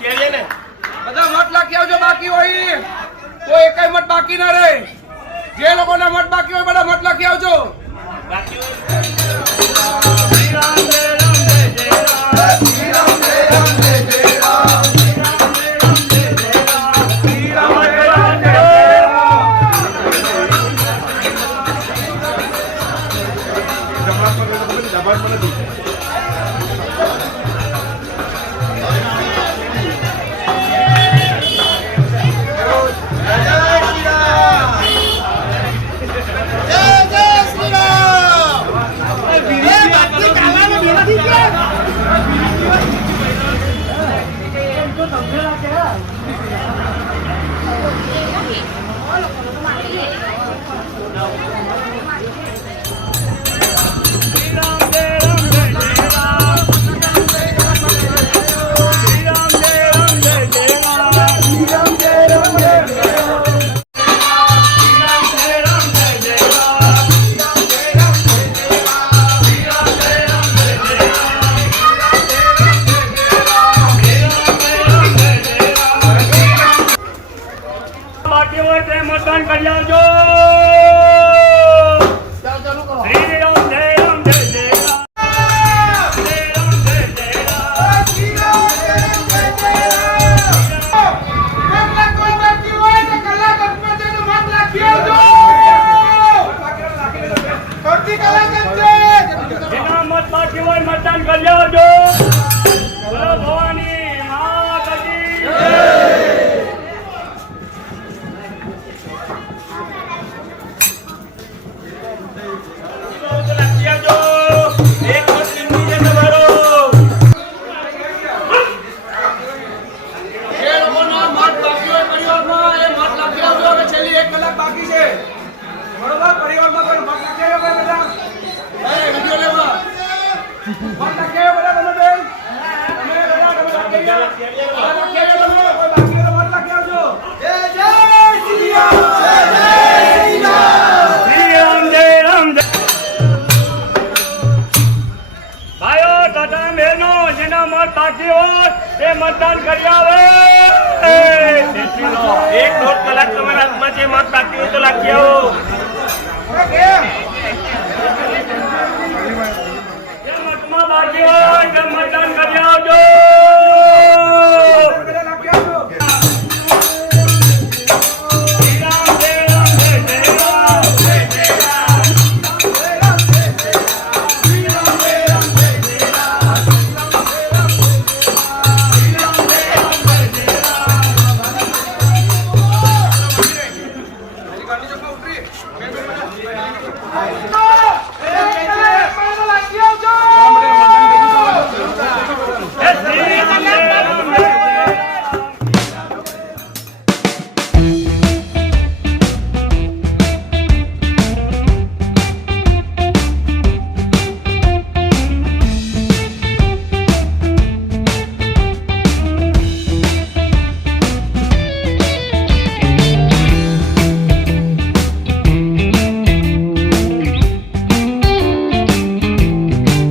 કેરીએ ને. બધા મત લખી આવજો બાકી હોય કોઈ એકાઈ મત બાકી ના રહે. જે લોકોના મત બાકી હોય મતદાન કરી આવજો. બાકી હોત એ મતદાન કરી આવે એક દોઢ કલાક તમારા મત બાકી હોય તો લાગી